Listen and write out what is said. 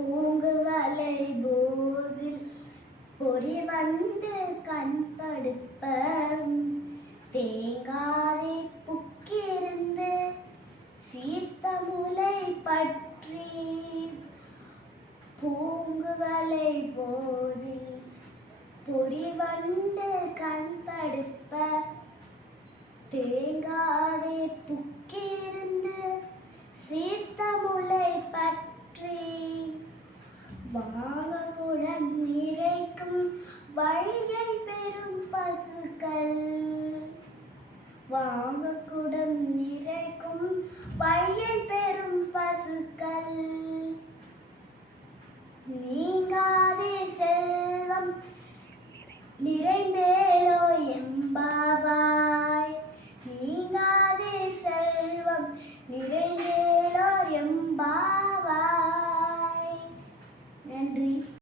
பூங்குவலை போதில் பொறிவண்டு கண்படுப்ப தேங்காதே புக்கிருந்து சீர்த்த முலை பற்றி பூங்குவலை போதில் பொறிவண்டு கண்படுப்ப தேங்காதே புக்கிருந்து சீர்த்த முலை பற்றி